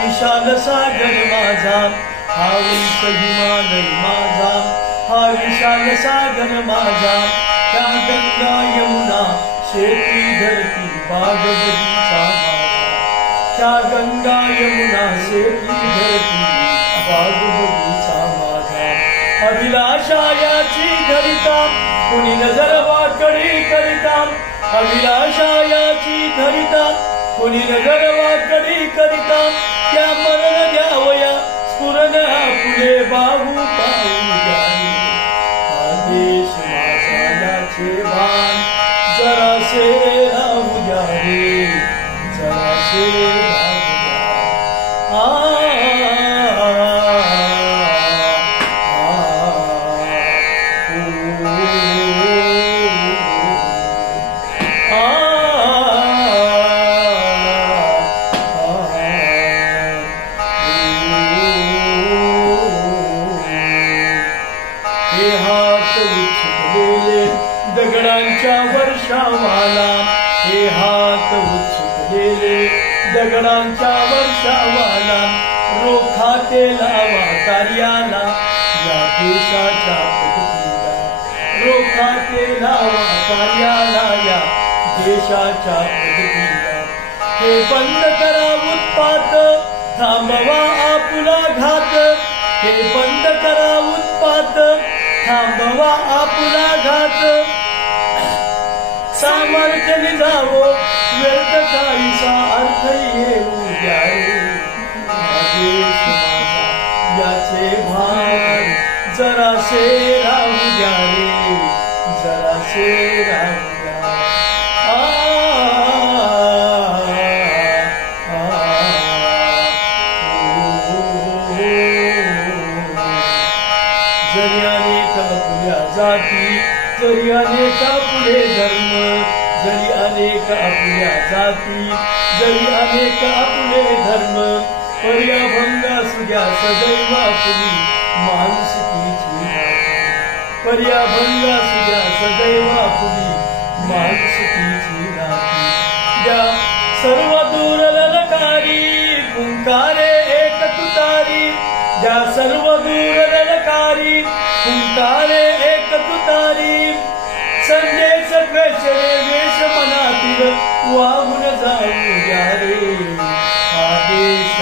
विशाल सागर माझा. हा उंच हिमालय माझा. हा विशाल सागर माझा. त्या गंगा यमुना शेती धरती बाग बगीचा त्या गंगा यमुना शेती धरती बाग बगीचा माझा अभिलाषायाची धरिता कुणी नजर वाकडी करिता. अभिलाषायाची धरिता कुणी नजर वाकडी करिता? त्या मरण द्यावया स्फुरण फुले बाहू पाहू आदेश माझा याचे भान जरासे राहू द्या वर्षावाला हे हात उत्सुक उचललेले दगडांच्या वर्षावाला रोखाते लावा कार्याला. या देशाच्या प्रगतीला रोखाते लावा कार्याला. या देशाच्या प्रगतीला हे बंद करा उत्पात थांबवा आपुला घात. हे बंद करा उत्पात थांबवा आपुला घात. सामर्थ्य जावो व्यर्थ काहीचा अर्थ येऊ द्या याचे भान जरासे राहू द्या रे जरासे राहू जरी अनेका आपल्या जाती जरी अनेका पुढे धर्म जरी अनेक आपल्या जाती जरी अनेक आपले धर्म पर्याभंग असू सदैव आपली मानसिकीची. नाती. पर्याभंग असू सदैव आपली मानसिकीची नाती द्या सर्व दूर कुंकारे एक तुतारी द्या सर्व दूर कुंकारे एक तुतारी संजय